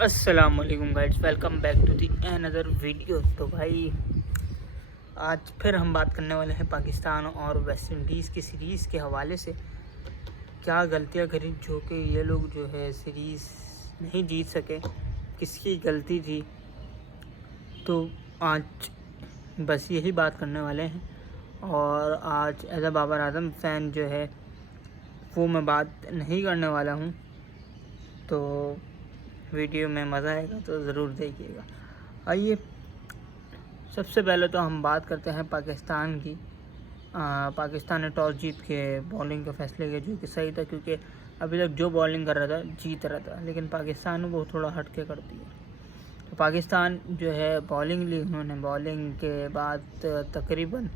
अस्सलामुअलैकुम guys, welcome back to the another video. तो भाई आज फिर हम बात करने वाले हैं पाकिस्तान और वेस्ट इंडीज़ की सीरीज़ के हवाले से। क्या गलतियां करी जो कि ये लोग जो है सीरीज़ नहीं जीत सके, किसकी गलती थी, तो आज बस यही बात करने वाले हैं। और आज as a Babar Azam fan जो है वो मैं बात नहीं करने वाला हूँ, तो वीडियो में मज़ा आएगा तो ज़रूर देखिएगा। आइए सबसे पहले तो हम बात करते हैं पाकिस्तान की। पाकिस्तान ने टॉस जीत के बॉलिंग के फैसले किए, जो कि सही था, क्योंकि अभी तक जो बॉलिंग कर रहा था जीत रहा था, लेकिन पाकिस्तान ने वो थोड़ा हट के कर दिया। तो पाकिस्तान जो है बॉलिंग ली, उन्होंने बॉलिंग के बाद तकरीबन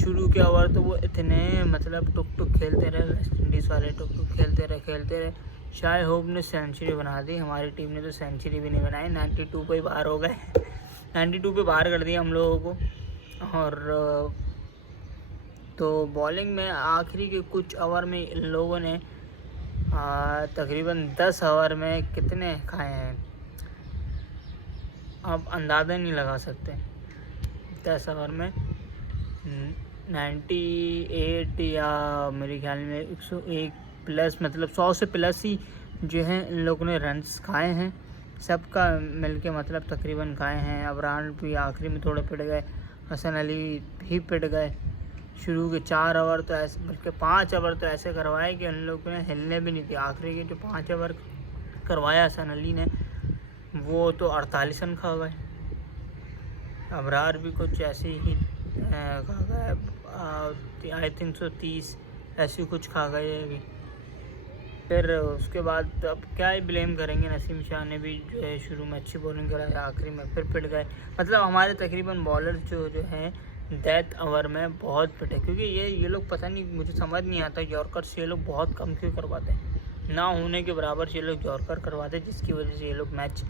शुरू के ओवर तो वो इतने मतलब टुक टुक खेलते रहे, वेस्ट इंडीज़ वाले टुक टुक खेलते रहे। शायद होप ने सेंचुरी बना दी, हमारी टीम ने तो सेंचुरी भी नहीं बनाई, 92 पे ही बाहर हो गए। 92 पे बाहर कर दिया हम लोगों को। और तो बॉलिंग में आखिरी के कुछ ओवर में इन लोगों ने तकरीबन 10 ओवर में कितने खाए हैं आप अंदाज़ा नहीं लगा सकते। 10 ओवर में 98 या मेरे ख्याल में 101 प्लस, मतलब 100 से प्लस ही जो है इन लोगों ने रन्स खाए हैं, सबका मिलके मतलब तकरीबन खाए हैं। अबरान भी आखिरी में थोड़े पिट गए, हसन अली भी पिट गए। शुरू के 4 ओवर तो ऐसे, बल्कि 5 ओवर तो ऐसे करवाए कि उन लोगों ने हिलने भी नहीं दिए। आखिरी के जो 5 ओवर करवाया हसन अली ने, वो तो 48 रन खा गए। अबरार भी कुछ ऐसे ही खा गए, आई थिंक 130 ऐसी कुछ खा गए अभी। फिर उसके बाद अब क्या ही ब्लेम करेंगे, नसीम शाह ने भी जो है शुरू में अच्छी बॉलिंग कराई, आखिरी में फिर पिट गए। मतलब हमारे तकरीबन बॉलर जो हैं डेथ ओवर में बहुत पिटे, क्योंकि ये लोग पता नहीं, मुझे समझ नहीं आता यॉर्कर से ये लोग बहुत कम क्यों करवाते हैं, ना होने के बराबर से ये लोग यॉर्कर करवाते हैं, जिसकी वजह से ये लोग मैच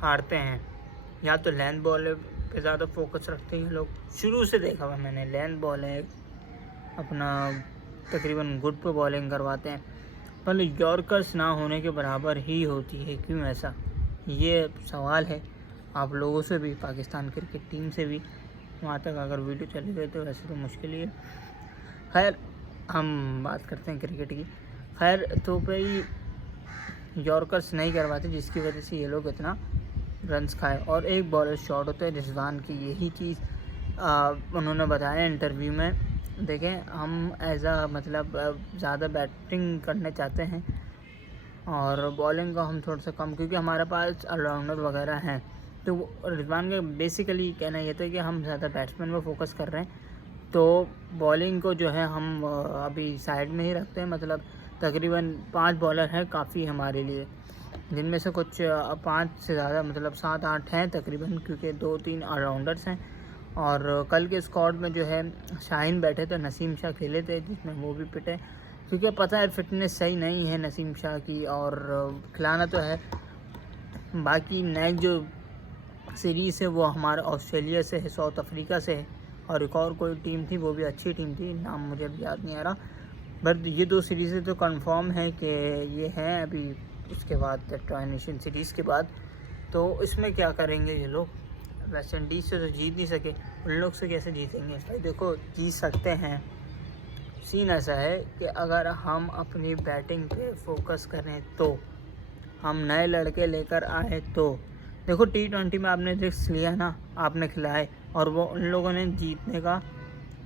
हारते हैं। या तो लेंथ बॉल पे ज़्यादा फोकस रखते हैं लोग, शुरू से देखा हुआ मैंने, लेंथ बॉल है अपना तकरीबन गुड पे बॉलिंग करवाते हैं, पर यॉर्कर्स ना होने के बराबर ही होती है। क्यों ऐसा, ये सवाल है आप लोगों से भी, पाकिस्तान क्रिकेट टीम से भी। वहाँ तक अगर वीडियो चली गई तो वैसे तो मुश्किल ही है। खैर हम बात करते हैं क्रिकेट की। खैर तो भाई यॉर्कर्स नहीं करवाते, जिसकी वजह से ये लोग इतना रन्स खाए। और एक बॉलर शॉट होता है रिजवान की, यही चीज़ उन्होंने बताया इंटरव्यू में। देखें हम एज आ मतलब ज़्यादा बैटिंग करने चाहते हैं और बॉलिंग का हम थोड़ा सा कम, क्योंकि हमारे पास ऑलराउंडर वगैरह हैं। तो रिजवान का बेसिकली कहना ये था कि हम ज़्यादा बैट्समैन पर फोकस कर रहे हैं, तो बॉलिंग को जो है हम अभी साइड में ही रखते हैं। मतलब तकरीबन 5 बॉलर हैं काफ़ी हमारे लिए, जिनमें से कुछ 5 से ज़्यादा मतलब 7-8 हैं तकरीबन, क्योंकि 2-3 ऑलराउंडर्स हैं। और कल के स्क्वाड में जो है शाहीन बैठे थे, नसीम शाह खेले थे, जिसमें वो भी पिटे, क्योंकि पता है फिटनेस सही नहीं है नसीम शाह की, और खिलाना तो है। बाकी नेक्स्ट जो सीरीज़ है वो हमारा ऑस्ट्रेलिया से है, साउथ अफ्रीका से है, और एक और कोई टीम थी, वो भी अच्छी टीम थी, नाम मुझे अभी याद नहीं आ रहा। बट ये 2 सीरीज़ें तो कंफर्म है कि ये हैं अभी, उसके बाद ट्राई नेशन सीरीज़ के बाद। तो इसमें क्या करेंगे ये लोग, वेस्ट इंडीज़ से तो जीत नहीं सके, उन लोग से कैसे जीतेंगे भाई? देखो जीत सकते हैं, सीन ऐसा है कि अगर हम अपनी बैटिंग पे फोकस करें, तो हम नए लड़के लेकर आए तो। देखो T20 में आपने रिस्क लिया ना, आपने खिलाए, और वो उन लोगों ने जीतने का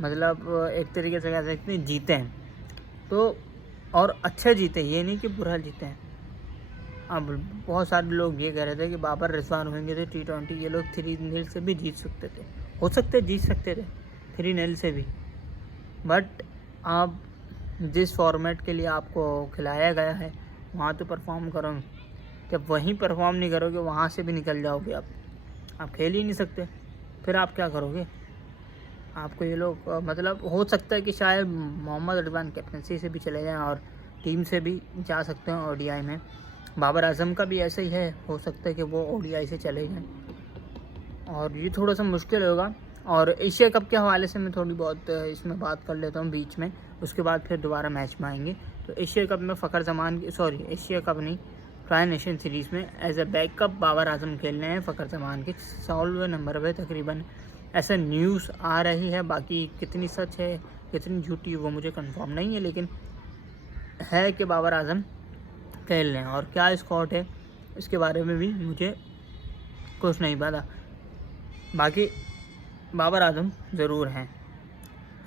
मतलब एक तरीके से कह सकते हैं जीते हैं, तो और अच्छे जीते, ये नहीं कि बुरा जीते हैं। अब बहुत सारे लोग ये कह रहे थे कि बाबर रिजवान होंगे तो T20 ये लोग 3-0 से भी जीत सकते थे, हो सकते जीत सकते थे 3-0 से भी। बट आप जिस फॉर्मेट के लिए आपको खिलाया गया है वहाँ तो परफॉर्म करो, जब वहीं परफॉर्म नहीं करोगे वहाँ से भी निकल जाओगे आप खेल ही नहीं सकते, फिर आप क्या करोगे? आपको ये लोग मतलब हो सकता है कि शायद मोहम्मद रिजवान कैप्टनसी से भी चले जाएं और टीम से भी जा सकते हैं ODI में। बाबर आजम का भी ऐसा ही है, हो सकता है कि वो ODI से चले जाएं, और ये थोड़ा सा मुश्किल होगा। और एशिया कप के हवाले से मैं थोड़ी बहुत इसमें बात कर लेता हूँ बीच में, उसके बाद फिर दोबारा मैच में आएंगे। तो एशिया कप में फ़खर जमान की, सॉरी एशिया कप नहीं, ट्राई नेशन सीरीज़ में as a backup Babar Azam खेल रहे हैं फ़खर जमान के 16वें नंबर पे तकरीबन, ऐसा न्यूज़ आ रही है। बाकी कितनी सच है कितनी झूठी वो मुझे कंफर्म नहीं है, लेकिन है कि बाबर आजम खेल रहे हैं। और क्या स्कॉट है इसके बारे में भी मुझे कुछ नहीं पता, बाकी बाबर आजम ज़रूर हैं।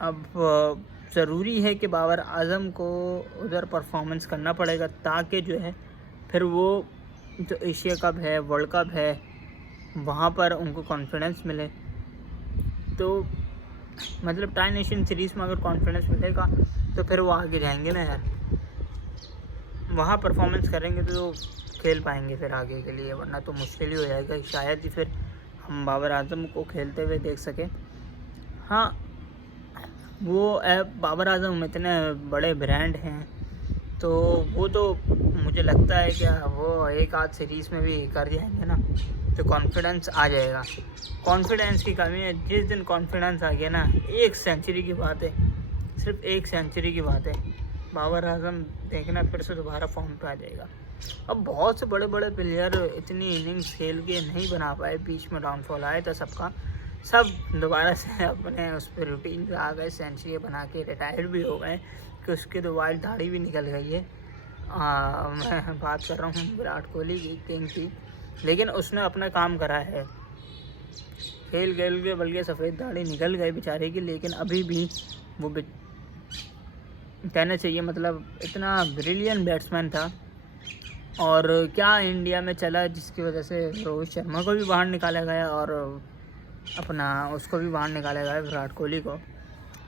अब ज़रूरी है कि बाबर आजम को उधर परफॉर्मेंस करना पड़ेगा, ताकि जो है फिर वो जो एशिया कप है, वर्ल्ड कप है, वहाँ पर उनको कॉन्फिडेंस मिले। तो मतलब ट्राई नेशन सीरीज़ में अगर कॉन्फिडेंस मिलेगा तो फिर वो आगे जाएंगे ना यार, वहाँ परफॉर्मेंस करेंगे तो खेल पाएंगे फिर आगे के लिए, वरना तो मुश्किल ही हो जाएगा। शायद ही फिर हम बाबर आजम को खेलते हुए देख सकें। हाँ, वो बाबर आजम इतने बड़े ब्रांड हैं, तो वो तो मुझे लगता है कि वो एक आध सीरीज़ में भी कर जाएंगे ना, तो कॉन्फिडेंस आ जाएगा। कॉन्फिडेंस की कमी है, जिस दिन कॉन्फिडेंस आ गया ना, एक सेंचुरी की बात है, सिर्फ एक सेंचुरी की बात है, बाबर आजम देखना फिर से दोबारा फॉर्म पे आ जाएगा। अब बहुत से बड़े बड़े प्लेयर इतनी इनिंग्स खेल के नहीं बना पाए, बीच में डाउनफॉल आया था सबका, सब दोबारा से अपने उस पर रूटीन पे आ गए, सेंचुरी बना के रिटायर्ड भी हो गए कि उसके तो वाइल्ड दाढ़ी भी निकल गई है। मैं बात कर रहा हूँ विराट कोहली की, किंग की, लेकिन उसने अपना काम करा है, खेल खेल के बल्कि सफ़ेद दाढ़ी निकल गई बेचारे की, लेकिन अभी भी वो कहना चाहिए मतलब इतना ब्रिलियंट बैट्समैन था। और क्या इंडिया में चला जिसकी वजह से रोहित शर्मा को भी बाहर निकाला गया और अपना उसको भी बाहर निकाला गया विराट कोहली को,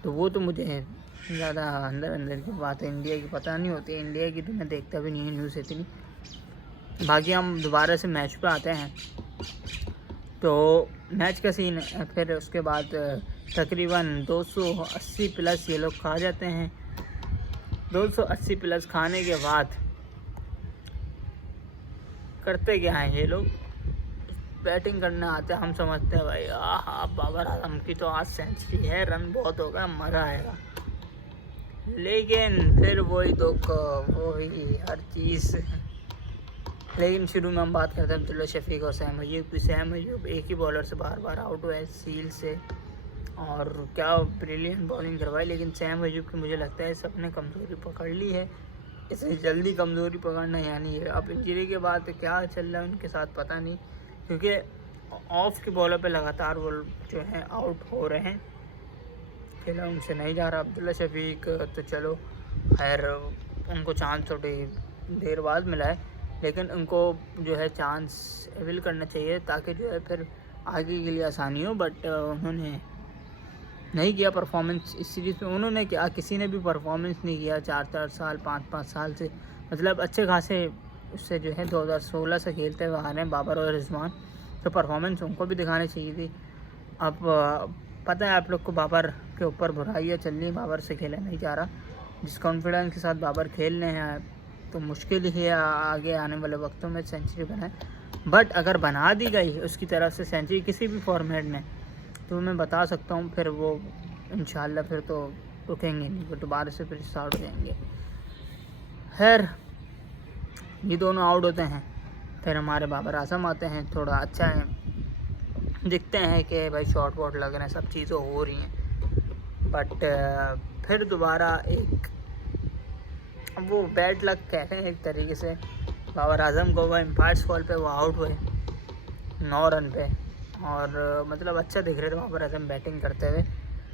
तो वो तो मुझे ज़्यादा अंदर अंदर की बात है, इंडिया की पता नहीं होती, इंडिया की तो मैं देखता भी नहीं है न्यूज़ इतनी। बाकी हम दोबारा से मैच पे आते हैं, तो मैच का सीन है, फिर उसके बाद तकरीबन 280 प्लस ये लोग खा जाते हैं। 280 प्लस खाने के बाद करते क्या हैं ये लोग, बैटिंग करने आते हैं। हम समझते हैं भाई बाबर आजम की तो आज सेंचुरी है, रन बहुत होगा, मज़ा आएगा, लेकिन फिर वही दुख वही हर चीज़। लेकिन शुरू में हम बात करते हैं अब्दुल्ला शफीक और सैम अयूब की। सैम अयूब एक ही बॉलर से बार बार आउट हुए सील से, और क्या ब्रिलियंट बॉलिंग करवाई, लेकिन सैम अयूब की मुझे लगता है सबने कमज़ोरी पकड़ ली है। इसे जल्दी कमज़ोरी पकड़ना यानी अब इंजरी के बाद क्या चल रहा है उनके साथ पता नहीं, क्योंकि ऑफ की बॉलर पे लगातार वो जो है आउट हो रहे हैं, खेला उनसे नहीं जा रहा। अब्दुल्ला शफीक तो चलो खैर उनको चांस थोड़ी देर बाद मिला है, लेकिन उनको जो है चांस अवेल करना चाहिए ताकि जो है फिर आगे के लिए आसानी हो। बट उन्होंने नहीं किया परफॉर्मेंस इस सीरीज़ में, उन्होंने क्या किसी ने भी परफॉर्मेंस नहीं किया 4-4 साल 5-5 साल से, मतलब अच्छे खासे उससे जो है 2016 से खेलते हुए आ रहे हैं बाबर और रिजवान, तो परफॉर्मेंस उनको भी दिखानी चाहिए थी। अब पता है आप लोग को बाबर के ऊपर बुराइयाँ चल रही, बाबर से खेला नहीं जा रहा, जिस कॉन्फिडेंस के साथ बाबर खेल रहे हैं तो मुश्किल ही है आगे आने वाले वक्तों में सेंचुरी बनाए। बट अगर बना दी गई उसकी तरफ से सेंचुरी किसी भी फॉर्मेट में, तो मैं बता सकता हूँ फिर वो इंशाल्लाह फिर तो रुकेंगे नहीं, फिर दोबारा से फिर स्टार्ट हो जाएंगे। खैर ये दोनों आउट होते हैं, फिर हमारे बाबर आजम आते हैं, थोड़ा अच्छा है, दिखते हैं कि भाई शॉट वॉट लग रहे हैं, सब चीज़ें हो रही हैं। बट फिर दोबारा एक वो बैड लक कहते हैं एक तरीके से बाबर आजम को, वो एम्पायर्स कॉल पे वो आउट हुए 9 रन पे, और मतलब अच्छा दिख रहे थे बाबर आजम बैटिंग करते हुए,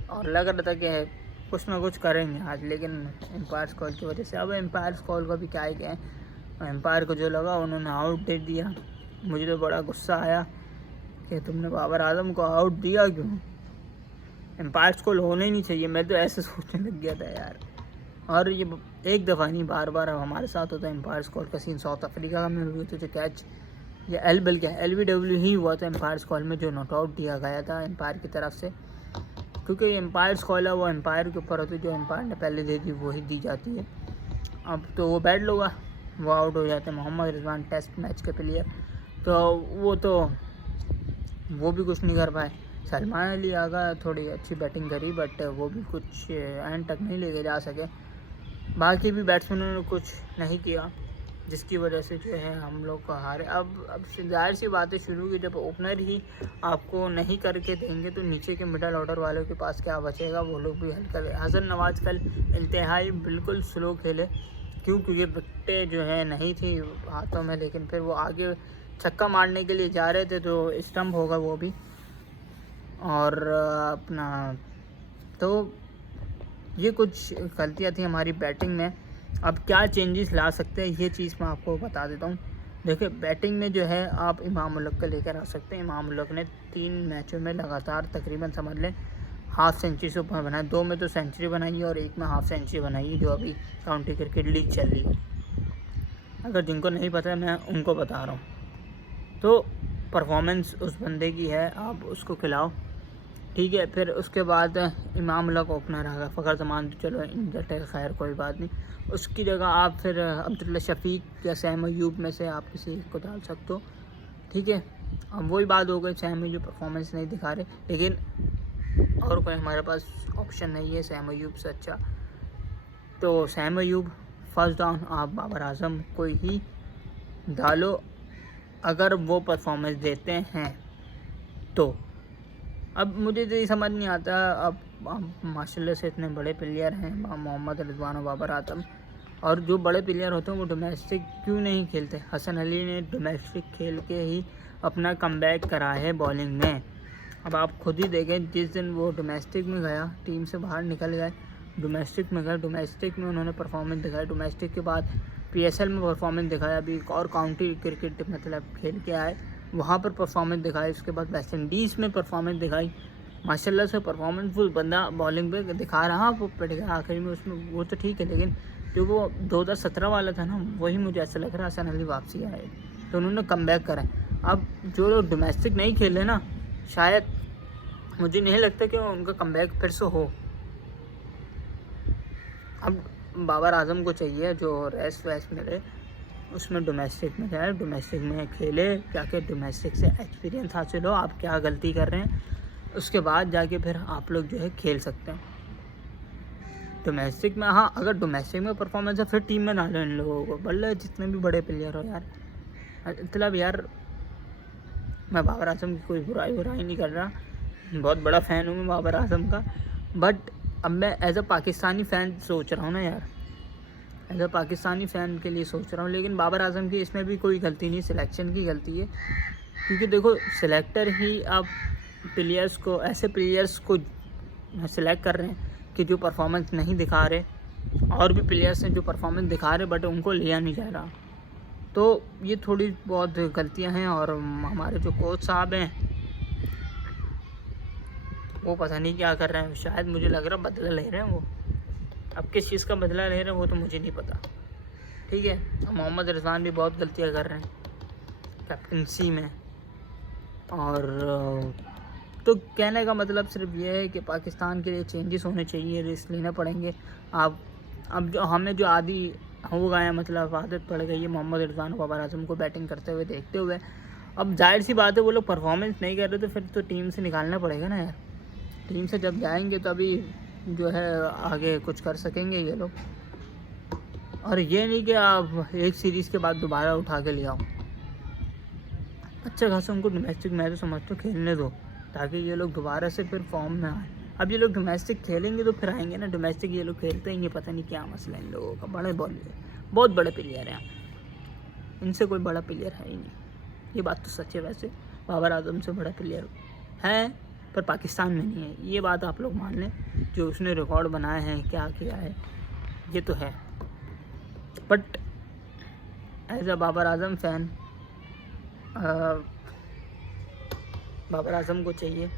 और लग रहा था कि कुछ ना कुछ करेंगे आज, लेकिन एम्पायर्स कॉल की वजह से अब एम्पायर्स कॉल का भी क्या है कि एम्पायर को जो लगा उन्होंने आउट दे दिया। मुझे तो बड़ा गुस्सा आया कि तुमने बाबर आजम को आउट दिया क्यों, एम्पायर्स कॉल होना ही नहीं चाहिए, मैं तो ऐसे सोचने लग गया था यार। और ये एक दफ़ा नहीं बार बार अब हमारे साथ होता है एम्पायर्स कॉल का सीन। साउथ अफ्रीका में हुई तो जो कैच या बल्कि LBW ही हुआ था एम्पायर्स कॉल में, जो नॉट आउट दिया गया था एम्पायर की तरफ से, क्योंकि एम्पायर्स कॉल है वो एम्पायर के ऊपर होती है, जो एम्पायर ने पहले दे दी वही दी जाती है। अब तो वो बैड लोग वो आउट हो जाते हैं, मोहम्मद रिजवान टेस्ट मैच के प्लेयर, तो वो भी कुछ नहीं कर पाए। सलमान अली आगा थोड़ी अच्छी बैटिंग करी, बट वो भी कुछ एंड तक नहीं लेके जा सके। बाकी भी बैट्समैनों ने कुछ नहीं किया, जिसकी वजह से जो है हम लोग को हारे। अब जाहिर सी बात है, शुरू की जब ओपनर ही आपको नहीं करके देंगे तो नीचे के मिडल ऑर्डर वालों के पास क्या बचेगा, वो लोग भी हल्का। हसन नवाज कल इंतहाई बिल्कुल स्लो खेले, क्योंकि विकेटें जो है नहीं थी हाथों में, लेकिन फिर वो आगे छक्का मारने के लिए जा रहे थे तो स्टंप होगा वो भी। और अपना तो ये कुछ गलतियाँ थी हमारी बैटिंग में। अब क्या चेंजेस ला सकते हैं ये चीज़ मैं आपको बता देता हूँ। देखिए, बैटिंग में जो है आप इमाम उल हक को लेकर आ सकते हैं। इमाम उल हक ने 3 मैचों में लगातार तकरीबन समझ लें हाफ सेंचुरी से ऊपर बनाया। 2 में तो सेंचुरी बनाई है और 1 में हाफ सेंचुरी बनाई है, जो अभी काउंटी क्रिकेट लीग चल रही है। अगर जिनको नहीं पता है मैं उनको बता रहा हूँ। तो परफॉर्मेंस उस बंदे की है, आप उसको खिलाओ, ठीक है। फिर उसके बाद इमाम उल हक ओपनर आ गया। फ़खर जमान तो चलो इंजर्ड है, खैर कोई बात नहीं। उसकी जगह आप फिर अब्दुल्ला शफीक या सैम अयूब में से आप किसी एक को डाल सकते हो, ठीक है। अब वही बात हो गई, सैम अयूब परफॉर्मेंस नहीं दिखा रहे, लेकिन और कोई हमारे पास ऑप्शन नहीं है सैम अयूब से अच्छा। तो सैम अयूब फर्स्ट डाउन आप बाबर आजम को ही डालो, अगर वो परफॉर्मेंस देते हैं तो। अब मुझे तो ये समझ नहीं आता, अब माशाल्लाह से इतने बड़े प्लेयर हैं मोहम्मद रिजवान और बाबर आजम, और जो बड़े प्लेयर होते हैं वो डोमेस्टिक क्यों नहीं खेलते। हसन अली ने डोमेस्टिक खेल के ही अपना कमबैक करा है बॉलिंग में। अब आप खुद ही देखें, जिस दिन वो डोमेस्टिक में गया, टीम से बाहर निकल गए, डोमेस्टिक में गए, डोमेस्टिक में उन्होंने परफॉर्मेंस दिखाई, डोमेस्टिक के बाद PSL में परफॉर्मेंस दिखाया, अभी एक और काउंटी क्रिकेट मतलब खेल के आए, वहाँ पर परफॉर्मेंस दिखाई, उसके बाद वेस्ट इंडीज़ में परफॉर्मेंस दिखाई। माशाल्लाह से परफॉर्मेंस वो बंदा बॉलिंग पे दिखा रहा, वो पड़ गया आखिर में उसमें, वो तो ठीक है, लेकिन जो वो 2017 वाला था ना, वही मुझे ऐसा लग रहा है हसन अली वापसी आए तो उन्होंने कमबैक करा। अब जो लोग डोमेस्टिक नहीं खेले ना, शायद मुझे नहीं लगता कि उनका कमबैक फिर से हो। अब बाबर आजम को चाहिए जो रेस्ट वेस्ट मिले, उसमें डोमेस्टिक में जाए, डोमेस्टिक में खेले, जाके डोमेस्टिक से एक्सपीरियंस हासिल हो, आप क्या गलती कर रहे हैं, उसके बाद जाके फिर आप लोग जो है खेल सकते हैं डोमेस्टिक में। हाँ, अगर डोमेस्टिक में परफॉर्मेंस है फिर टीम में डालो इन लोगों को, बल्ले जितने भी बड़े प्लेयर हो यार। मतलब यार, मैं बाबर आजम की कोई बुराई नहीं कर रहा, बहुत बड़ा फ़ैन हूँ मैं बाबर आजम का, बट अब मैं एज अ पाकिस्तानी फ़ैन सोच रहा हूँ ना यार, एज अ पाकिस्तानी फ़ैन के लिए सोच रहा हूँ। लेकिन बाबर आजम की इसमें भी कोई गलती नहीं, सिलेक्शन की गलती है, क्योंकि देखो सिलेक्टर ही आप प्लेयर्स को, ऐसे प्लेयर्स को सिलेक्ट कर रहे हैं कि जो परफॉर्मेंस नहीं दिखा रहे, और भी प्लेयर्स हैं जो परफॉर्मेंस दिखा रहे बट उनको लिया नहीं जा रहा। तो ये थोड़ी बहुत गलतियां हैं, और हमारे जो कोच साहब हैं वो पता नहीं क्या कर रहे हैं, शायद मुझे लग रहा बदला ले रहे हैं वो। अब किस चीज़ का बदला ले रहे हैं वो तो मुझे नहीं पता, ठीक है। मोहम्मद रिजवान भी बहुत गलतियां कर रहे हैं कैप्टनसी में, और तो कहने का मतलब सिर्फ ये है कि पाकिस्तान के लिए चेंजेस होने चाहिए, रिस्क लेने पड़ेंगे। आप अब जो हमें जो आदि हो गए हैं, मतलब आदत पड़ गई है मोहम्मद रिजवान और बाबर आजम को बैटिंग करते हुए देखते हुए, अब जाहिर सी बात है वो लोग परफॉर्मेंस नहीं कर रहे तो फिर तो टीम से निकालना पड़ेगा ना यार। टीम से जब जाएंगे तभी जो है आगे कुछ कर सकेंगे ये लोग, और ये नहीं कि आप एक सीरीज़ के बाद दोबारा उठा के ले आओ। अच्छा खासा उनको डोमेस्टिक मैं तो समझता हूँ खेलने दो, ताकि ये लोग दोबारा से फिर फॉर्म में आए। अब ये लोग डोमेस्टिक खेलेंगे तो फिर आएंगे ना, डोमेस्टिक ये लोग खेलते ही नहीं, पता नहीं क्या मसला है इन लोगों का। बड़े बहुत बड़े प्लेयर हैं, इनसे कोई बड़ा प्लेयर है ही नहीं, ये बात तो सच है। वैसे बाबर आजम से बड़ा प्लेयर है पर पाकिस्तान में नहीं है, ये बात आप लोग मान लें। जो उसने रिकॉर्ड बनाए हैं, क्या किया है, ये तो है। But as a Babar Azam fan, Babar Azam को चाहिए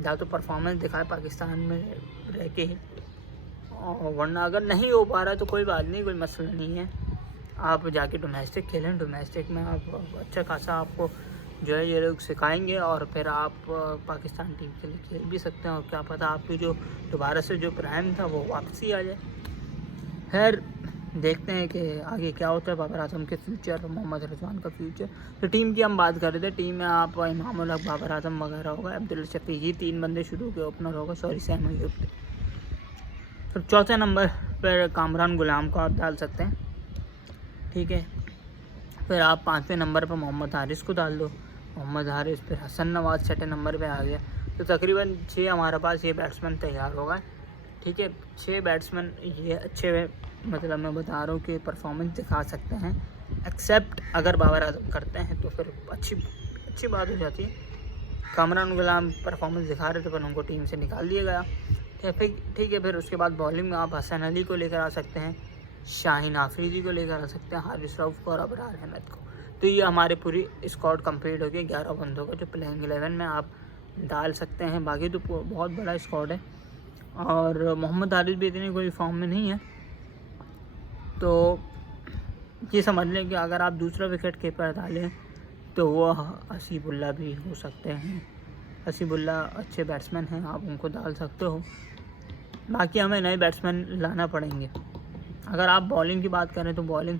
या तो परफॉर्मेंस दिखाए पाकिस्तान में रह के ही, और वरना अगर नहीं हो पा रहा तो कोई बात नहीं, कोई मसला नहीं है, आप जाके डोमेस्टिक खेलें। डोमेस्टिक में आप अच्छा खासा आपको जो है ये लोग सिखाएंगे, और फिर आप पाकिस्तान टीम के लिए खेल भी सकते हैं, और क्या पता आपकी जो दोबारा से जो प्राइम था वो वापसी आ जाए। खैर देखते हैं कि आगे क्या होता है बाबर आजम के फ्यूचर और मोहम्मद रिजवान का फ्यूचर। तो टीम की हम बात कर रहे थे, टीम में आप इमाम उल हक, बाबर आजम वगैरह होगा, अब्दुल्ला शफीक, ही 3 बंदे शुरू के ओपनर होगा, सैम अयूब। फिर चौथे नंबर पर कामरान गुलाम को आप डाल सकते हैं, ठीक है। फिर आप 5वें नंबर पर मोहम्मद हारिस को डाल दो, मोहम्मद हारिस, फिर हसन नवाज 6ठे नंबर पे आ गया। तो तकरीबन 6 हमारे पास ये बैट्समैन तैयार होगा। ठीक है, 6 बैट्समैन ये अच्छे, मतलब मैं बता रहा हूँ कि परफॉर्मेंस दिखा सकते हैं, एक्सेप्ट अगर बाबर आजम करते हैं तो फिर अच्छी बात हो जाती है। कामरान गुलाम परफॉर्मेंस दिखा रहे थे पर उनको टीम से निकाल दिया गया। ठीक है, फिर उसके बाद बॉलिंग में आप हसन अली को लेकर आ सकते हैं, शाहीन आफरीदी को लेकर आ सकते हैं, हारिस रऊफ़ को और अबरार अहमद को। तो ये हमारे पूरी स्क्वाड कंप्लीट हो गई 11 बंदों का, जो प्लेइंग 11 में आप डाल सकते हैं। बाकी तो बहुत बड़ा स्क्वाड है और मोहम्मद हारिस भी इतनी कोई फॉर्म में नहीं है। तो ये समझ लें कि अगर आप दूसरा विकेट कीपर डालें तो वो हसीबुल्ला भी हो सकते हैं। हसीबुल्ला अच्छे बैट्समैन हैं, आप उनको डाल सकते हो। बाकी हमें नए बैट्समैन लाना पड़ेंगे। अगर आप बॉलिंग की बात करें तो बॉलिंग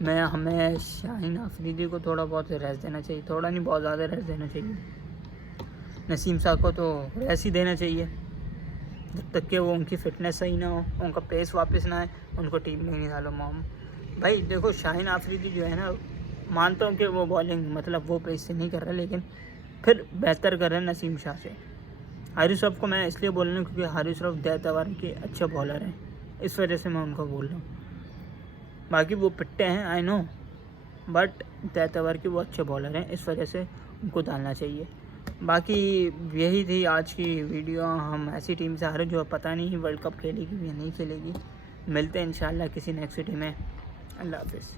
में हमें शाहीन आफरीदी को थोड़ा बहुत रेस्ट देना चाहिए, थोड़ा नहीं बहुत ज़्यादा रेस्ट देना चाहिए। नसीम शाह को तो रेस्ट ही देना चाहिए जब तक कि वो उनकी फ़िटनेस सही ना हो, उनका पेस वापस ना आए, उनको टीम में नहीं डालो। भाई देखो, शाहीन आफरीदी जो है ना, मानता हूँ कि वो बॉलिंग मतलब वो पेस से नहीं कर रहे, लेकिन फिर बेहतर कर रहे हैं नसीम शाह से। हारिस रऊफ़ को मैं इसलिए बोल रहा हूँ क्योंकि हारिस रऊफ़ दैत ओवर के अच्छे बॉलर हैं, इस वजह से मैं उनको बोल रहा हूँ। बाकी वो पिट्टे हैं आई नो, बट दैत ओवर के वो अच्छे बॉलर हैं, इस वजह से उनको डालना चाहिए। बाकी यही थी आज की वीडियो। हम ऐसी टीम से हारे जो पता नहीं वर्ल्ड कप खेलेगी या नहीं खेलेगी। मिलते हैं इंशाल्लाह किसी नेक्स्ट टीम में। अल्लाह हाफ़िज़।